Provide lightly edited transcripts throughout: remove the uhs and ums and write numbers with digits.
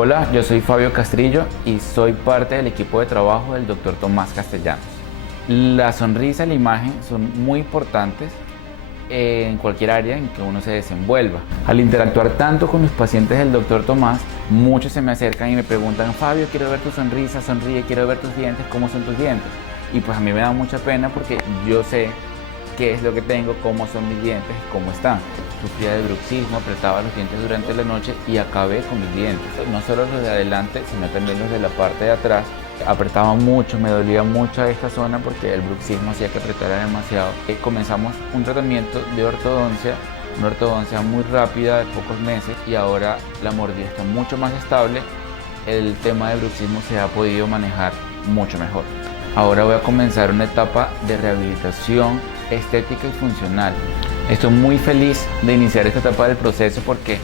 Hola, yo soy Fabio Castrillo y soy parte del equipo de trabajo del Dr. Tomás Castellanos. La sonrisa y la imagen son muy importantes en cualquier área en que uno se desenvuelva. Al interactuar tanto con los pacientes del Dr. Tomás, muchos se me acercan y me preguntan: Fabio, quiero ver tu sonrisa, sonríe, quiero ver tus dientes, ¿cómo son tus dientes? Y pues a mí me da mucha pena porque yo sé qué es lo que tengo, cómo son mis dientes, cómo están. Sufría de bruxismo, apretaba los dientes durante la noche y acabé con mis dientes. No solo los de adelante, sino también los de la parte de atrás. Apretaba mucho, me dolía mucho esta zona porque el bruxismo hacía que apretara demasiado. Comenzamos un tratamiento de ortodoncia, una ortodoncia muy rápida de pocos meses, y ahora la mordida está mucho más estable. El tema de bruxismo se ha podido manejar mucho mejor. Ahora voy a comenzar una etapa de rehabilitación estética y funcional. Estoy muy feliz de iniciar esta etapa del proceso porque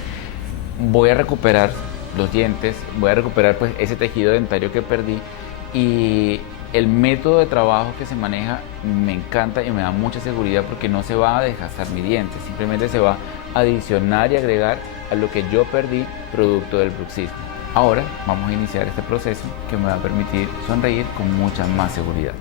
voy a recuperar los dientes, voy a recuperar pues ese tejido dentario que perdí, y el método de trabajo que se maneja me encanta y me da mucha seguridad porque no se va a desgastar mi diente, simplemente se va a adicionar y agregar a lo que yo perdí producto del bruxismo. Ahora vamos a iniciar este proceso que me va a permitir sonreír con mucha más seguridad.